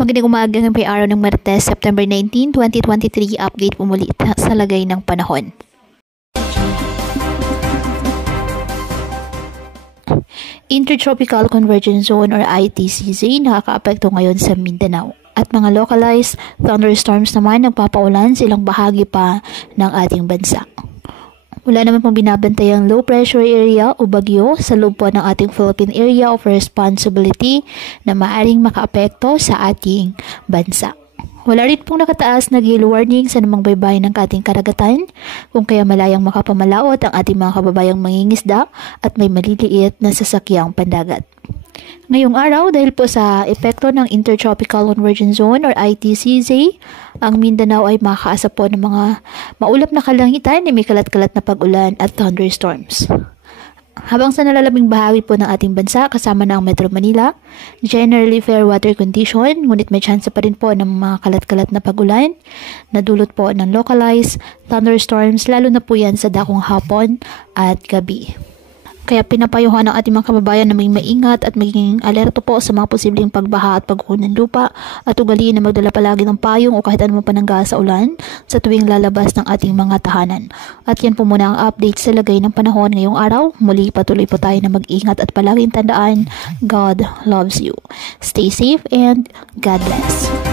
Magandang umaga ng araw ng Martes, September 19, 2023. Update po muli sa lagay ng panahon. Intertropical Convergence Zone or ITCZ nakakaapekto ngayon sa Mindanao. At mga localized thunderstorms naman nagpapaulan sa ilang bahagi pa ng ating bansa. Wala naman pong binabantayang low pressure area o bagyo sa loob po ng ating Philippine Area of Responsibility na maaring makaapekto sa ating bansa. Wala rin pong nakataas na gale warning sa namang baybayin ng ating karagatan, kung kaya malayang makapamalaot ang ating mga kababayang mangingisda at may maliliit na sasakyang pandagat. Ngayong araw, dahil po sa epekto ng Intertropical Convergence Zone or ITCZ, ang Mindanao ay makakaasa po ng mga maulap na kalangitan na may kalat-kalat na pag-ulan at thunderstorms. Habang sa nalalabing bahagi po ng ating bansa, kasama na ang Metro Manila, generally fair weather condition, ngunit may chance pa rin po ng mga kalat-kalat na pag-ulan na dulot po ng localized thunderstorms, lalo na po yan sa dakong hapon at gabi. Kaya pinapayuhan ng ating mga kababayan na may maingat at maging alerto po sa mga posibleng pagbaha at pagguho ng lupa at ugaliin na magdala palagi ng payong o kahit anumang panangga sa ulan sa tuwing lalabas ng ating mga tahanan. At yan po muna ang update sa lagay ng panahon ngayong araw. Muli patuloy po tayo na mag-ingat at palaging tandaan, God loves you. Stay safe and God bless.